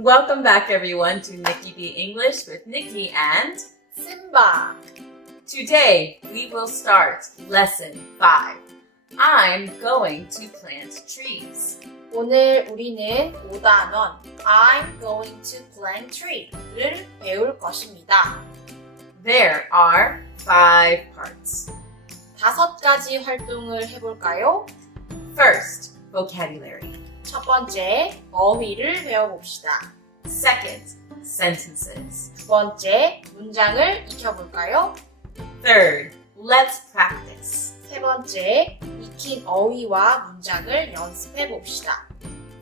Welcome back everyone to Nikki B English with Nikki and Simba. Today we will start lesson 5. I'm going to plant trees. 오늘 우리는 5단원 I'm going to plant tree를 배울 것입니다. There are 5 parts. 5가지 활동을 해볼까요? First, vocabulary. 첫 번째, 어휘를 배워봅시다. Second, sentences. 두 번째, 문장을 익혀볼까요? Third, let's practice. 세 번째, 익힌 어휘와 문장을 연습해봅시다.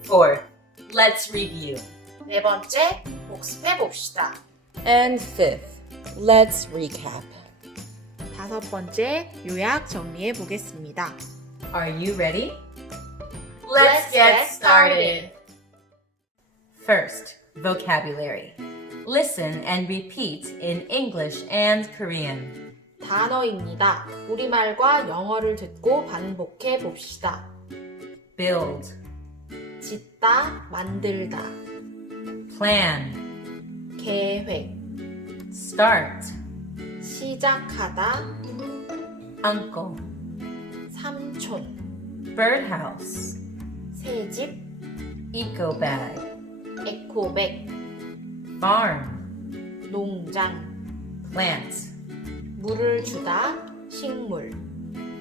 Fourth, let's review. 네 번째, 복습해봅시다. And fifth, let's recap. 다섯 번째, 요약 정리해보겠습니다. Are you ready? Let's get started. First, vocabulary. Listen and repeat in English and Korean. 단어입니다. 우리말과 영어를 듣고 반복해 봅시다. Build, 짓다, 만들다. plan, 계획, start, 시작하다, uncle, 삼촌, birdhouse, 새집, eco bag, 에코백, farm, 농장, plant. 물을 주다, 식물.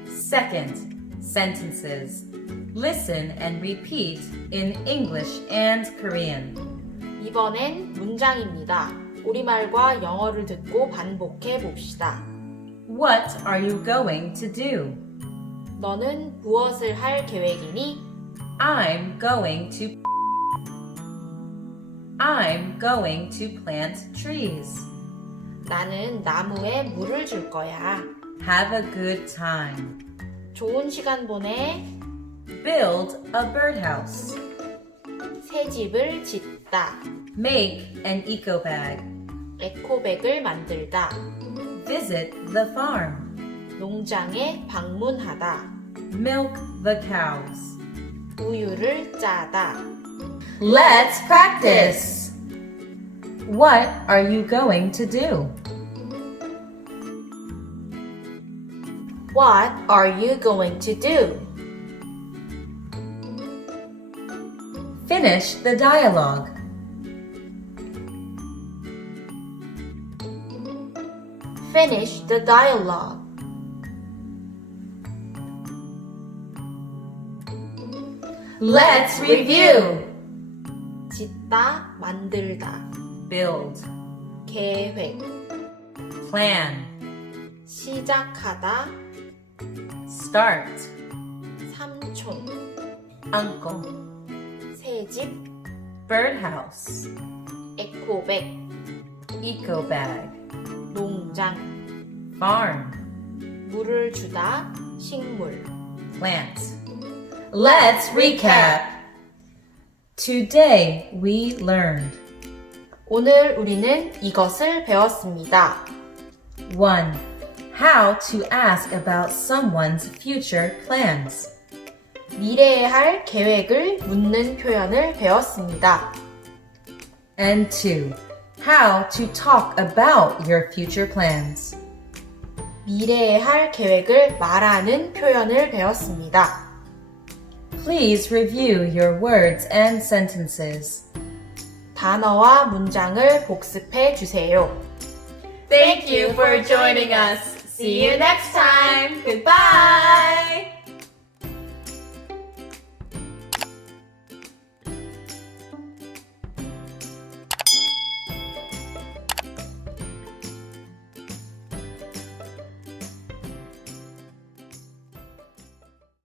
Second, sentences. Listen and repeat in English and Korean. 이번엔 문장입니다. 우리말과 영어를 듣고 반복해 봅시다. What are you going to do? 너는 무엇을 할 계획이니? I'm going to plant trees. 나는 나무에 물을 줄 거야. Have a good time. 좋은 시간 보내. Build a birdhouse. 새집을 짓다. Make an eco bag. 에코백을 만들다. Visit the farm. 농장에 방문하다. Milk the cows. 우유를 짜다. Let's practice. What are you going to do? What are you going to do? Finish the dialogue. Finish the dialogue. Let's review. 짓다, 만들다. Build, 계획, plan, 시작하다. start, 삼촌, uncle, 새집, birdhouse, 에코백, eco bag, 농장. farm, 물을 주다, 식물. plant. Let's recap. Today we learned 오늘 우리는 이것을 배웠습니다. 1. How to ask about someone's future plans. 미래에 할 계획을 묻는 표현을 배웠습니다. And 2. How to talk about your future plans. 미래에 할 계획을 말하는 표현을 배웠습니다. Please review your words and sentences. 단어와 문장을 복습해 주세요. Thank you for joining us. See you next time. Goodbye.